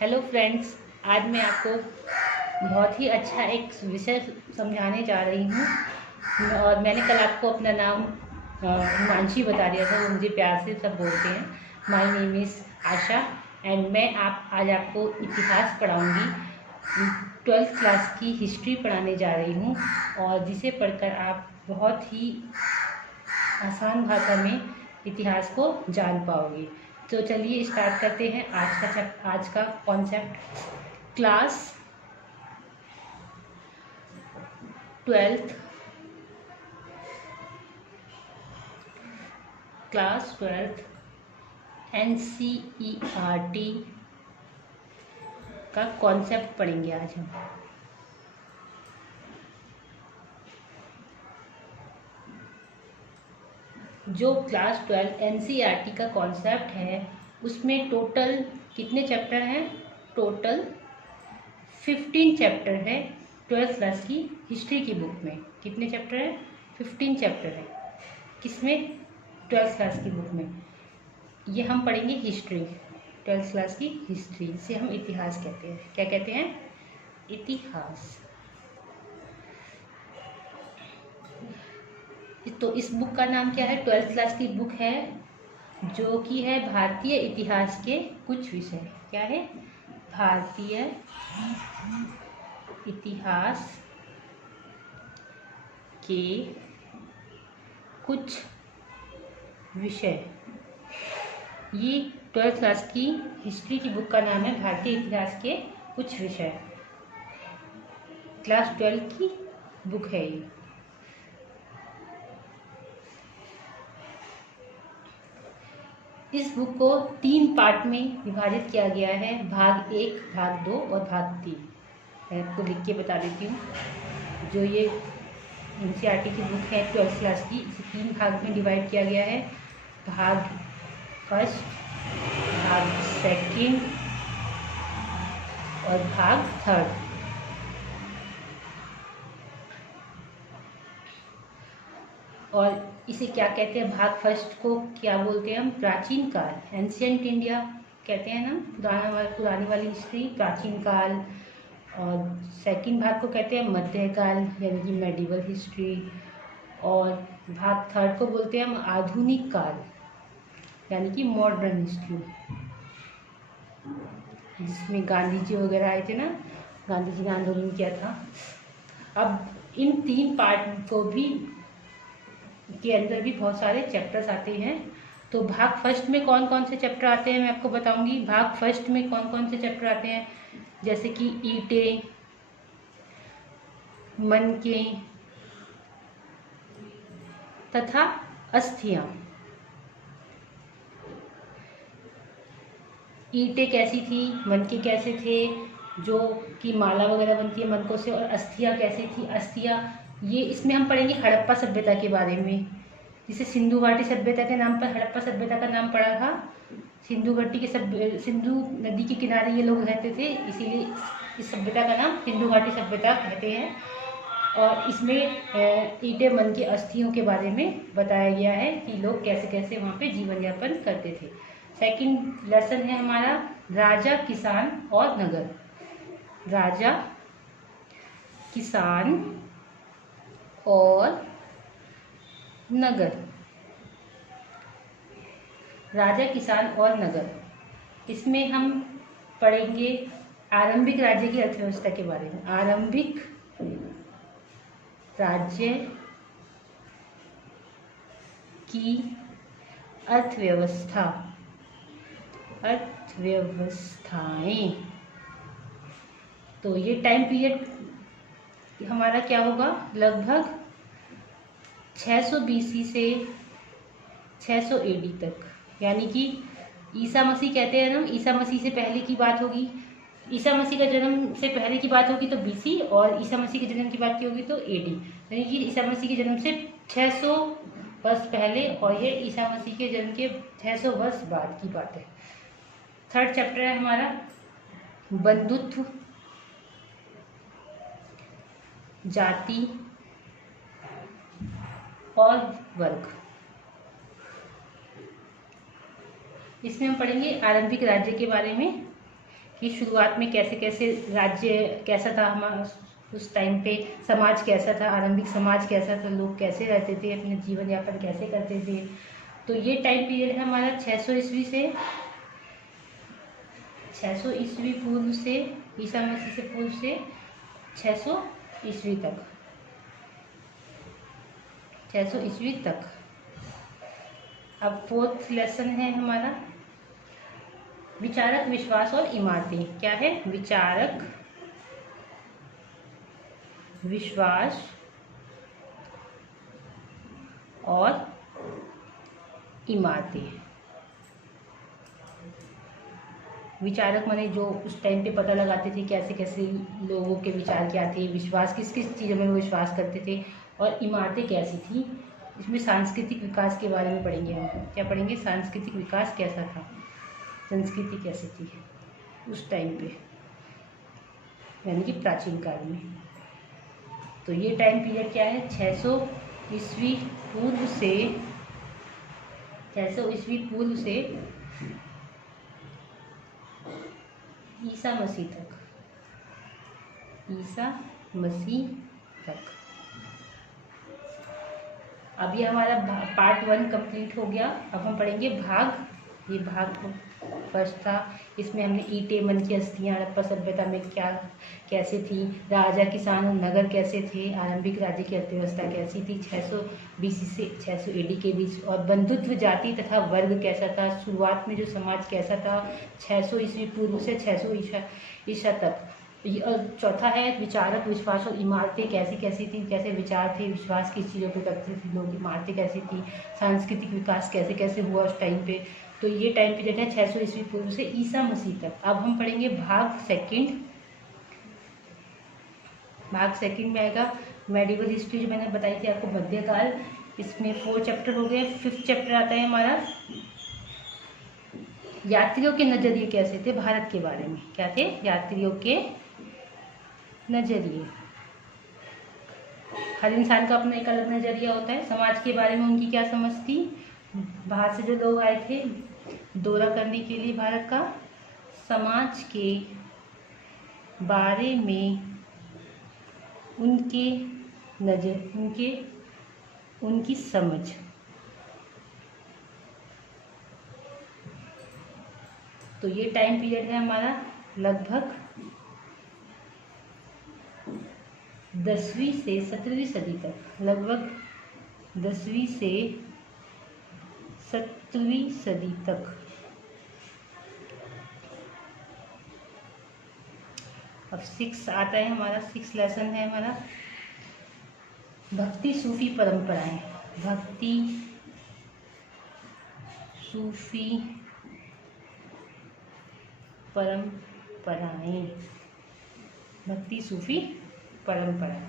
Hello friends, आज मैं आपको बहुत ही अच्छा एक विषय समझाने जा रही हूँ। और मैंने कल आपको अपना नाम हिमांशी बता दिया था, वो मुझे प्यार से सब बोलते हैं। My name is Asha and मैं आज आपको इतिहास पढ़ाऊँगी। 12th क्लास की हिस्ट्री पढ़ाने जा रही हूँ और जिसे पढ़कर आप बहुत ही आसान भाषा में इतिहास को जान पाओगे। तो चलिए स्टार्ट करते हैं आज का कॉन्सेप्ट। क्लास 12th NCERT का कॉन्सेप्ट पढ़ेंगे आज हम। जो क्लास 12 NCERT का कॉन्सेप्ट है उसमें टोटल कितने चैप्टर हैं? टोटल 15 चैप्टर है। 12th क्लास की हिस्ट्री की बुक में कितने चैप्टर है? 15 चैप्टर है। किसमें? 12th क्लास की बुक में। ये हम पढ़ेंगे हिस्ट्री, 12th क्लास की हिस्ट्री, जिसे हम इतिहास कहते हैं। क्या कहते हैं? इतिहास। तो इस बुक का नाम क्या है? 12th क्लास की बुक है जो कि है भारतीय इतिहास के कुछ विषय। क्या है? भारतीय इतिहास के कुछ विषय। ये 12th क्लास की हिस्ट्री की बुक का नाम है भारतीय इतिहास के कुछ विषय। क्लास 12 की बुक है ये। इस बुक को 3 पार्ट में विभाजित किया गया है, भाग 1, भाग 2 और भाग 3। मैं आपको लिख के बता देती हूँ। जो ये NCERT की बुक है 12th क्लास की, इसे 3 भाग में डिवाइड किया गया है। भाग 1, भाग 2 और भाग 3। और इसे क्या कहते हैं? भाग 1 को क्या बोलते हैं हम? प्राचीन काल, एंशियंट इंडिया कहते हैं ना, पुरानी वाली हिस्ट्री, प्राचीन काल। और सेकंड भाग को कहते हैं मध्यकाल, यानी कि मेडिवल हिस्ट्री। और भाग 3 को बोलते हैं हम आधुनिक काल, यानी कि मॉडर्न हिस्ट्री, जिसमें गांधी जी वगैरह आए थे ना, गांधी जी ने आंदोलन किया था। अब इन 3 पार्ट को भी के अंदर भी बहुत सारे चैप्टर्स आते हैं। तो भाग 1 में कौन कौन से चैप्टर आते हैं मैं आपको बताऊंगी। भाग 1 में कौन कौन से चैप्टर आते हैं? जैसे कि ईंटें, मनके तथा अस्थियां। ईंटें कैसी थी, मनके कैसे थे, जो कि माला वगैरह बनती है मनकों से। और अस्थियां कैसी थी? अस्थियां ये इसमें हम पढ़ेंगे हड़प्पा सभ्यता के बारे में, जिसे सिंधु घाटी सभ्यता के नाम पर हड़प्पा सभ्यता का नाम पड़ा था। सिंधु नदी के किनारे ये लोग रहते थे, इसीलिए इस सभ्यता का नाम सिंधु घाटी सभ्यता कहते हैं। और इसमें ईंटे मन के अस्थियों के बारे में बताया गया है कि लोग कैसे कैसे वहाँ पे जीवन यापन करते थे। सेकंड लेसन है हमारा राजा, किसान और नगर। राजा, किसान और नगर। राजा, किसान और नगर, इसमें हम पढ़ेंगे आरंभिक राज्य की अर्थव्यवस्था के बारे में। आरंभिक राज्य की अर्थव्यवस्था, अर्थव्यवस्थाएं। तो ये टाइम पीरियड हमारा क्या होगा? लगभग 600 BC से 600 AD तक, यानी कि ईसा मसीह कहते हैं ना, ईसा मसीह से पहले की बात होगी। ईसा मसीह का जन्म से पहले की बात होगी तो BC, और ईसा मसीह के जन्म की बात की होगी तो AD, यानी कि ईसा मसीह के जन्म से 600 वर्ष पहले, और ये ईसा मसीह के जन्म के 600 वर्ष बाद की बात है। थर्ड चैप्टर है हमारा बंधुत्व, जाति और वर्ग। इसमें हम पढ़ेंगे आरंभिक राज्य के बारे में कि शुरुआत में कैसे कैसे राज्य कैसा था हमारा, उस टाइम पे समाज कैसा था, आरंभिक समाज कैसा था, लोग कैसे रहते थे, अपने जीवन यापन कैसे करते थे। तो ये टाइम पीरियड है हमारा 600 ईस्वी से 600 ईस्वी पूर्व से, ईसा मसीह से पूर्व से 600 ईस्वी तक, 600 ईस्वी तक। अब फोर्थ लेसन है हमारा विचारक, विश्वास और इमारतें। क्या है? विचारक, विश्वास और इमारतें। विचारक माने जो उस टाइम पे पता लगाते थे कैसे कैसे लोगों के विचार क्या थे, विश्वास किस किस चीज़ों में वो विश्वास करते थे, और इमारतें कैसी थी। इसमें सांस्कृतिक विकास के बारे में पढ़ेंगे हम। क्या पढ़ेंगे? सांस्कृतिक विकास कैसा था, संस्कृति कैसी थी उस टाइम पे, यानी कि प्राचीन काल में। तो ये टाइम पीरियड क्या है? 600 ईस्वी पूर्व से 600 ईस्वी पूर्व से ईसा मसीह तक, ईसा मसीह तक। अब ये हमारा पार्ट 1 कंप्लीट हो गया। अब हम पढ़ेंगे भाग। ये भाग फर्स्ट था। इसमें हमने ईंटें, मन की अस्थियाँ, हड़प्पा सभ्यता में क्या कैसे थी, राजा, किसान और नगर कैसे थे, आरंभिक राज्य की अर्थव्यवस्था कैसी थी 600 बीसी से 600 एडी के बीच, और बंधुत्व, जाति तथा वर्ग कैसा था, शुरुआत में जो समाज कैसा था 600 ईस्वी पूर्व से 600 ईसा तक। और चौथा है विचारक, विश्वास और इमारतें कैसी कैसी थी, कैसे विचार थे, विश्वास किस चीज़ों पे करते थे लोग, इमारतें कैसी थी, सांस्कृतिक विकास कैसे कैसे हुआ उस टाइम पे। तो ये टाइम पीरियड है 600 ईस्वी पूर्व से ईसा मसीह तक। अब हम पढ़ेंगे भाग सेकंड। भाग सेकंड में आएगा मेडिवल हिस्ट्री, जो मैंने बताई थी आपको, मध्यकाल। इसमें 4 चैप्टर हो गए। 5th चैप्टर आता है हमारा यात्रियों के नजरिए कैसे थे भारत के बारे में। क्या थे? यात्रियों के नजरिए। हर इंसान का अपना एक अलग नजरिया होता है। समाज के बारे में उनकी क्या समझ थी, बाहर से जो लोग आए थे दौरा करने के लिए भारत का, समाज के बारे में उनके उनकी समझ। तो ये टाइम पीरियड है हमारा लगभग 10वीं से 17वीं सदी तक, लगभग 10वीं से 17वीं सदी तक। अब 6 आता है हमारा, 6 लेसन है हमारा भक्ति सूफी परंपराएं। भक्ति सूफी परंपराएं, भक्ति सूफी परंपराएं,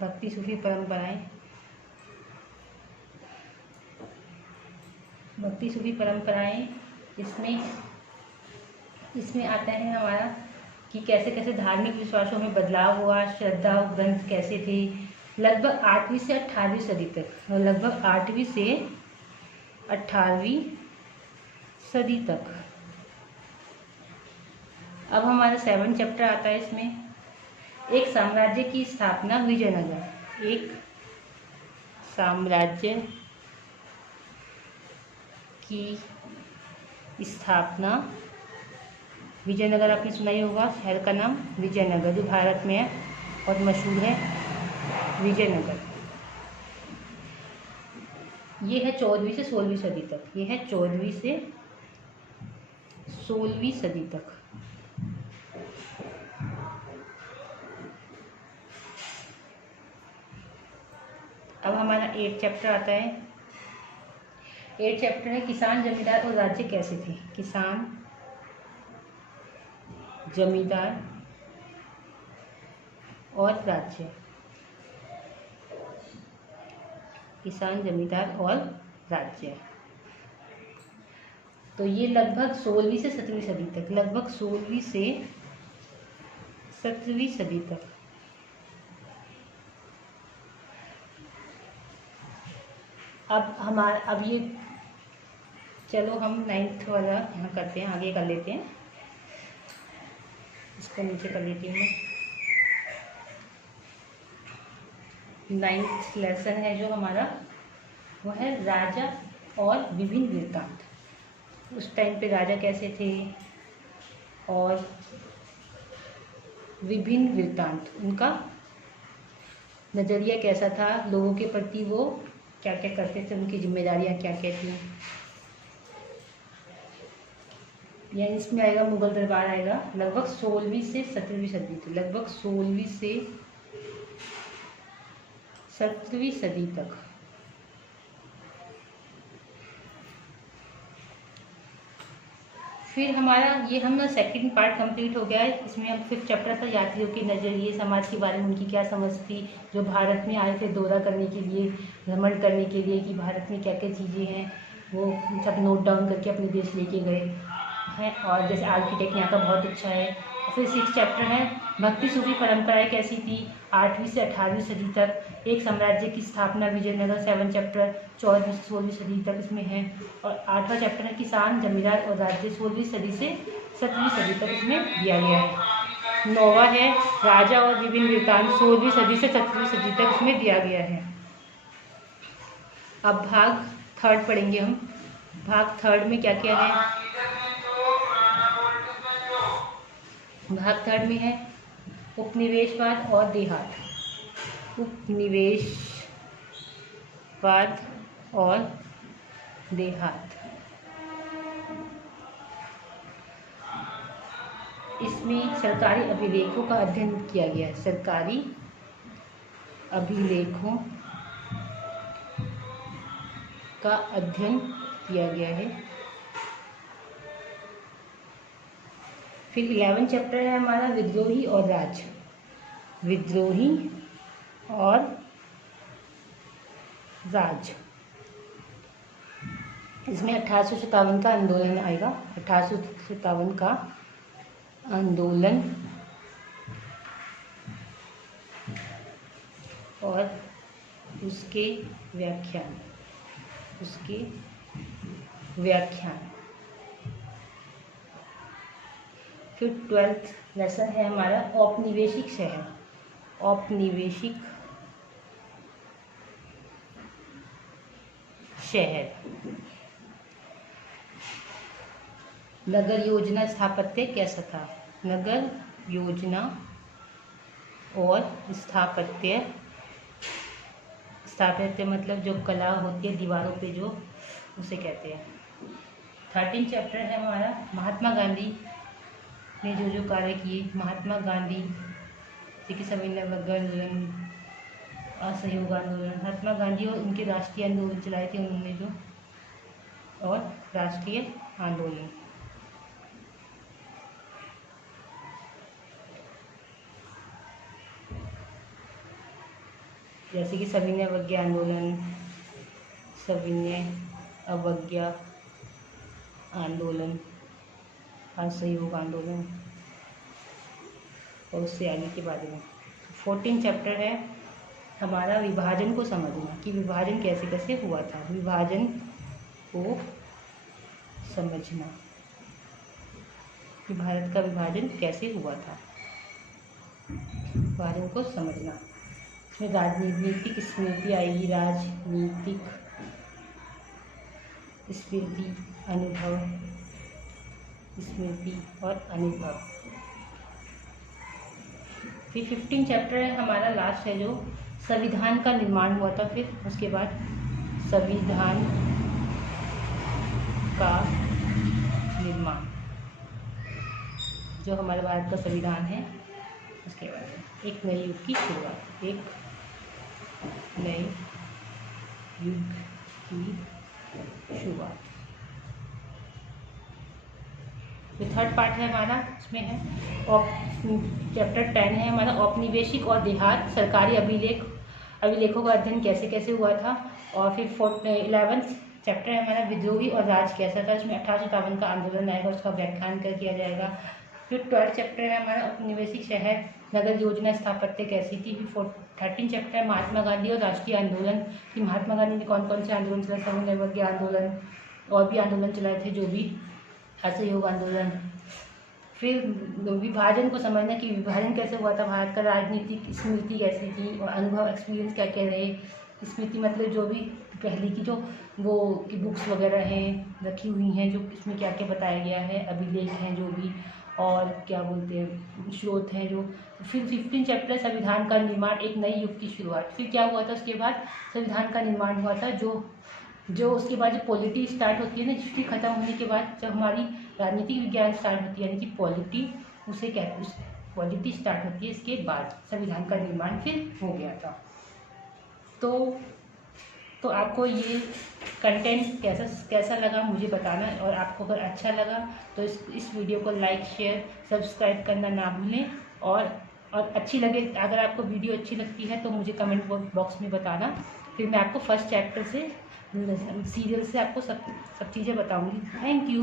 भक्ति सूफी परंपराएं, भक्ति सूफी परंपराएं। इसमें आता है हमारा कि कैसे कैसे धार्मिक विश्वासों में बदलाव हुआ, श्रद्धा और ग्रंथ कैसे थे, लगभग 8वीं से 18वीं सदी तक, लगभग 8वीं से 18वीं सदी तक। अब हमारा 7 चैप्टर आता है। इसमें एक साम्राज्य की स्थापना, विजयनगर। एक साम्राज्य की स्थापना, विजयनगर आपने सुना ही होगा, शहर का नाम विजयनगर जो भारत में है और मशहूर है विजयनगर। ये है 14वीं से 16वीं सदी तक, ये है 14वीं से 16वीं सदी तक। अब हमारा 8 चैप्टर आता है। 8 चैप्टर है किसान, जमींदार और राज्य कैसे थे। किसान, जमींदार और राज्य, किसान, जमींदार और राज्य। तो ये लगभग 16वीं से 17वीं सदी तक, लगभग 16वीं से 17वीं सदी तक। अब ये चलो हम 9th वाला यहाँ करते हैं, आगे कर लेते हैं, इसको नीचे कर लेती हूँ मैं। 9th लेसन है जो हमारा, वो है राजा और विभिन्न वृत्तांत। उस टाइम पे राजा कैसे थे और विभिन्न वृत्तांत, उनका नज़रिया कैसा था लोगों के प्रति, वो क्या क्या करते थे, उनकी जिम्मेदारियाँ क्या क्या थी। या इसमें आएगा मुगल दरबार आएगा लगभग 16वीं से 17वीं सदी तक, लगभग 16वीं से 17वीं सदी तक। फिर हमारा ये हम सेकंड पार्ट कंप्लीट हो गया है। इसमें हम 5th चैप्टर था यात्रियों के नज़रिए, समाज के बारे में उनकी क्या समझ थी, जो भारत में आए थे दौरा करने के लिए, भ्रमण करने के लिए, कि भारत में क्या क्या चीज़ें हैं वो सब नोट डाउन करके अपने देश लेके गए हैं। और जैसे आर्किटेक्ट यहाँ का बहुत अच्छा है। फिर 6th चैप्टर है भक्ति सूफी परंपराएं कैसी थी 8वीं से 18वीं सदी तक, एक साम्राज्य की स्थापना विजयनगर। 7 चैप्टर 14वीं से 16वीं सदी तक इसमें है। और 8वां चैप्टर है किसान जमींदार और राज्य, 16वीं सदी से 17वीं सदी तक इसमें दिया गया है। 9वां है राजा और विभिन्न वृत्तांत, 16वीं सदी से 17वीं सदी तक इसमें दिया गया है। अब भाग 3rd पढ़ेंगे हम। भाग 3rd में क्या क्या है। भाग 3rd में है उपनिवेशवाद और देहात। उपनिवेशवाद और देहात, इसमें सरकारी अभिलेखों का अध्ययन किया गया है। सरकारी अभिलेखों का अध्ययन किया गया है। फिर 11 चैप्टर है हमारा विद्रोही और राज। विद्रोही और राज, इसमें 1857 का आंदोलन आएगा। 1857 का आंदोलन और उसके व्याख्यान, फिर 12th लेसन है हमारा औपनिवेशिक शहर। औपनिवेशिक शहर, नगर योजना स्थापत्य कैसा था। नगर योजना और स्थापत्य मतलब जो कला होती है दीवारों पे जो, उसे कहते हैं। 13 चैप्टर है हमारा महात्मा गांधी ने जो जो कार्य किए। महात्मा गांधी जैसे कि सविनय अवज्ञा आंदोलन, असहयोग आंदोलन, महात्मा गांधी और उनके राष्ट्रीय आंदोलन चलाए थे उन्होंने जो, और राष्ट्रीय आंदोलन। जैसे कि सविनय अवज्ञा आंदोलन, असहयोग आंदोलन, और उससे आगे के बारे में। 14 चैप्टर है हमारा विभाजन को समझना, कि विभाजन कैसे कैसे हुआ था। विभाजन को समझना कि भारत का विभाजन कैसे हुआ था, विभाजन को समझना। इसमें राजनीतिक स्मृति आएगी, राजनीतिक स्मृति, अनुभव, स्मृति और अनुभव। फिर 15 चैप्टर है हमारा लास्ट है जो संविधान का निर्माण हुआ था। फिर उसके बाद संविधान का निर्माण, जो हमारे भारत का संविधान है, उसके बाद एक नए युग की शुरुआत, एक नए युग की शुरुआत। तो 3rd पार्ट है हमारा, उसमें है चैप्टर 10 है हमारा औपनिवेशिक और देहात, सरकारी अभिलेखों का अध्ययन कैसे कैसे हुआ था। और फिर 11th चैप्टर है हमारा विद्रोही और राज कैसा था। इसमें 1857 का आंदोलन आएगा, उसका व्याख्यान कर किया जाएगा। फिर 12th चैप्टर है हमारा औपनिवेशिक शहर, नगर योजना स्थापत्य कैसी थी। फिर 13 चैप्टर है महात्मा गांधी और राष्ट्रीय आंदोलन, कि महात्मा गांधी ने कौन कौन से आंदोलन चलाए। सविनय अवज्ञा आंदोलन, और भी आंदोलन चलाए थे, जो भी असहयोग आंदोलन। फिर विभाजन को समझना कि विभाजन कैसे हुआ था, भारत का राजनीतिक स्मृति कैसी थी और अनुभव एक्सपीरियंस क्या क्या रहे। स्मृति मतलब जो भी पहले की जो वो की बुक्स वगैरह हैं रखी हुई हैं, जो इसमें क्या क्या बताया गया है, अभिलेख हैं जो भी, और क्या बोलते हैं स्रोत हैं जो। फिर 15 चैप्टर संविधान का निर्माण, एक नई युग की शुरुआत। फिर क्या हुआ था उसके बाद, संविधान का निर्माण हुआ था, जो उसके बाद जो पॉलिटी स्टार्ट होती है ना, हिस्ट्री खत्म होने के बाद जब हमारी राजनीतिक विज्ञान स्टार्ट होती है, यानी कि पॉलिटी, उसे क्या पॉलिटी स्टार्ट होती है, इसके बाद संविधान का निर्माण फिर हो गया था। तो आपको ये कंटेंट कैसा लगा मुझे बताना, और आपको अगर अच्छा लगा तो इस वीडियो को लाइक शेयर सब्सक्राइब करना ना भूलें। और अच्छी लगे, अगर आपको वीडियो अच्छी लगती है तो मुझे कमेंट बॉक्स में बताना, फिर मैं आपको फर्स्ट चैप्टर से सीरियल से आपको सब चीज़ें बताऊंगी। Thank you.